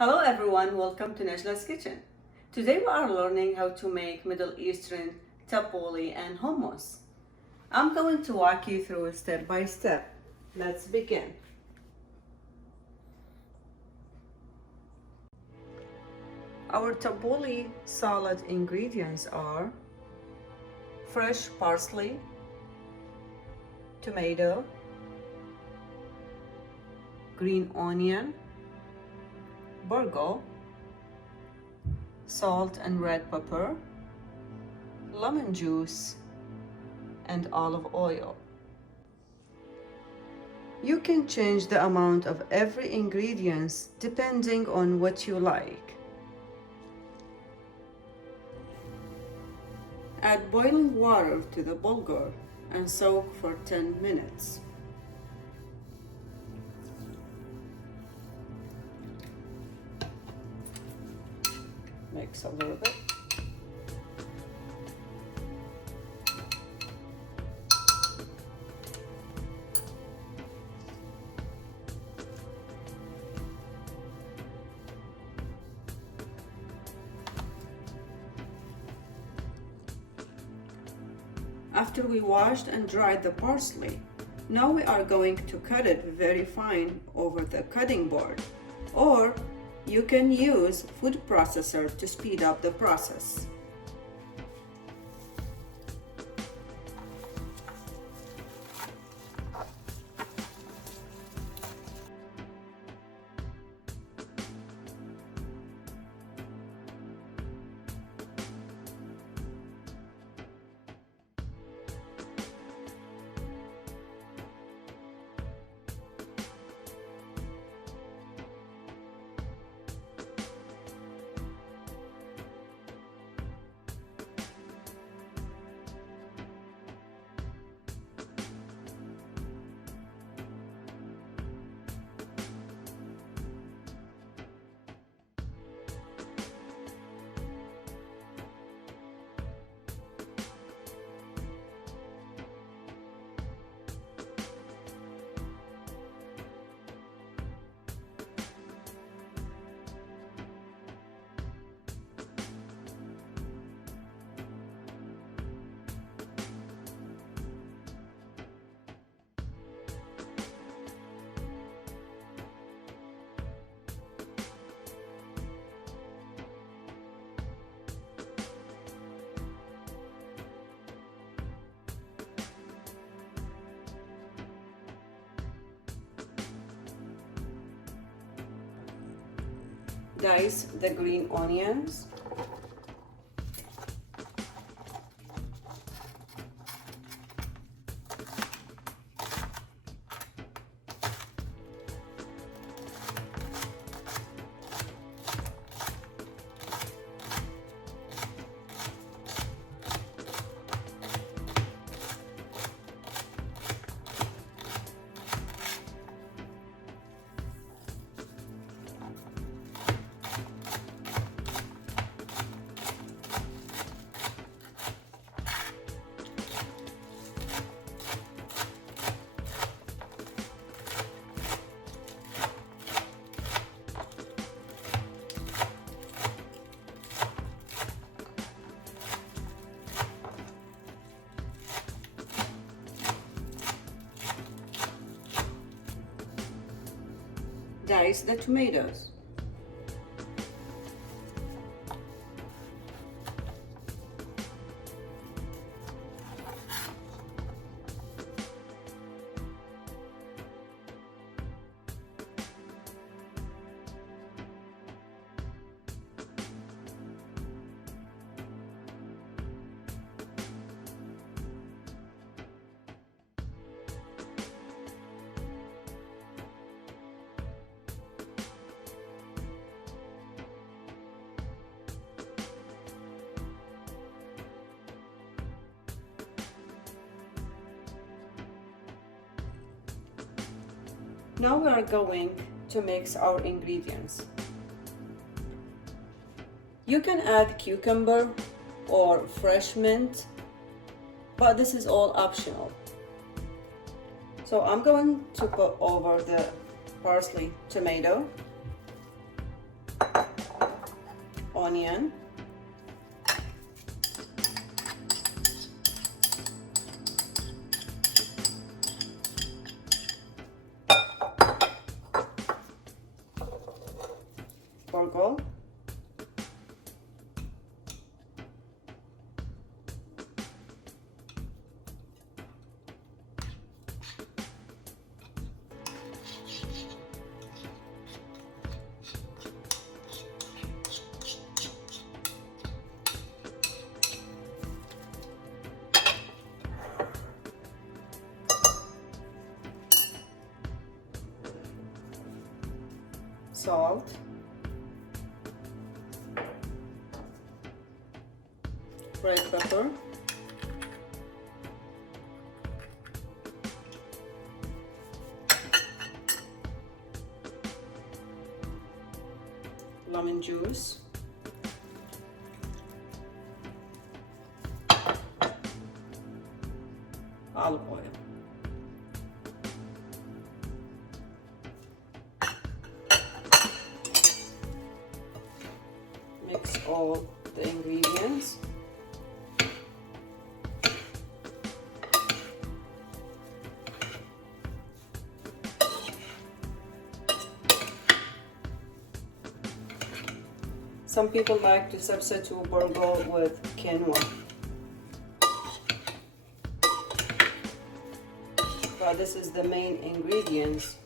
Hello everyone, welcome to Najla's Kitchen. Today we are learning how to make Middle Eastern tabbouleh and hummus. I'm going to walk you through step by step. Let's begin. Our tabbouleh salad ingredients are fresh parsley, tomato, green onion, bulgur, salt and red pepper, lemon juice, and olive oil. You can change the amount of every ingredient depending on what you like. Add boiling water to the bulgur and soak for 10 minutes. Mix a little bit. After we washed and dried the parsley, now we are going to cut it very fine over the cutting board, or you can use food processor to speed up the process. Dice the green onions. Dice the tomatoes. Now we are going to mix our ingredients. You can add cucumber or fresh mint, but this is all optional. So I'm going to put over the parsley, tomato, onion, bulgur, salt, red pepper, lemon juice, olive oil. Mix all the ingredients. Some people like to substitute bulgur with quinoa, but this is the main ingredients.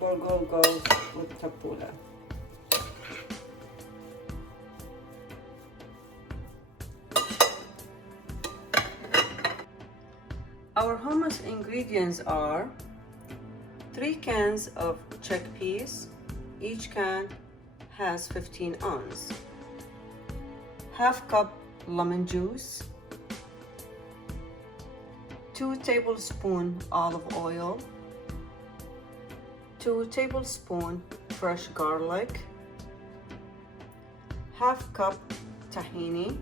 Bulgur goes with tabbouleh. Our hummus ingredients are 3 cans of chickpeas. Each can has 15 ounces. Half cup lemon juice. 2 tablespoons olive oil. 2 tablespoons fresh garlic. Half cup tahini.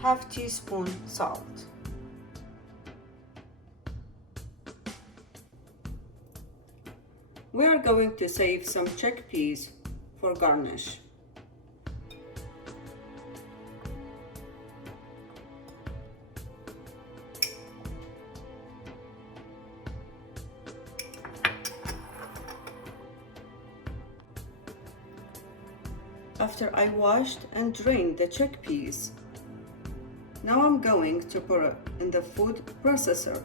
Half teaspoon salt. We are going to save some chickpeas for garnish. After I washed and drained the chickpeas, now I'm going to put it in the food processor.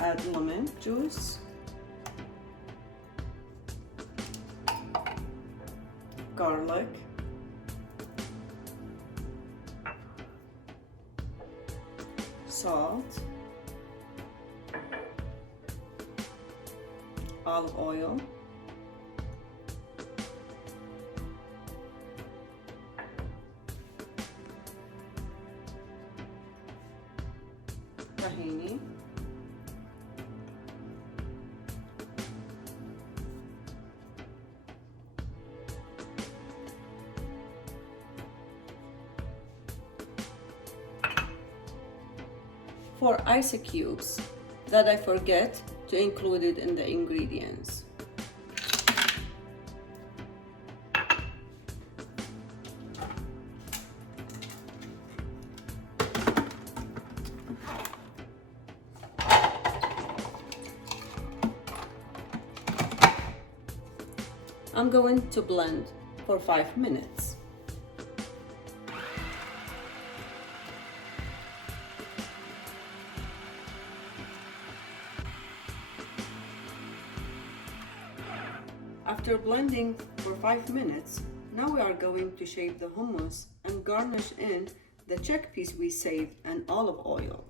Add lemon juice, garlic, salt, olive oil, tahini, for ice cubes that I forget to include it in the ingredients. I'm going to blend for 5 minutes. After blending for 5 minutes, now we are going to shape the hummus and garnish in the chickpeas we saved and olive oil.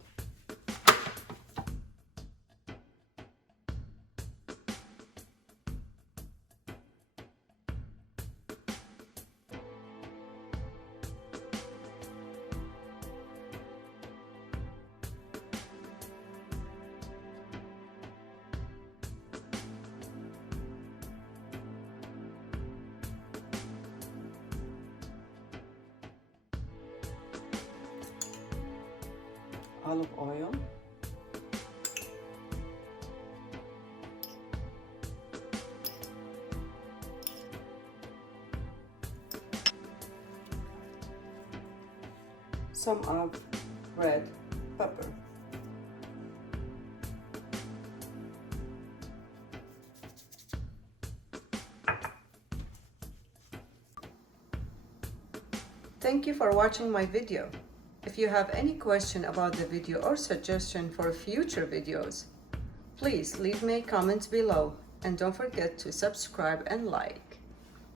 olive oil, some of red pepper, Thank you for watching my video. If you have any question about the video or suggestion for future videos, please leave me comments below and don't forget to subscribe and like.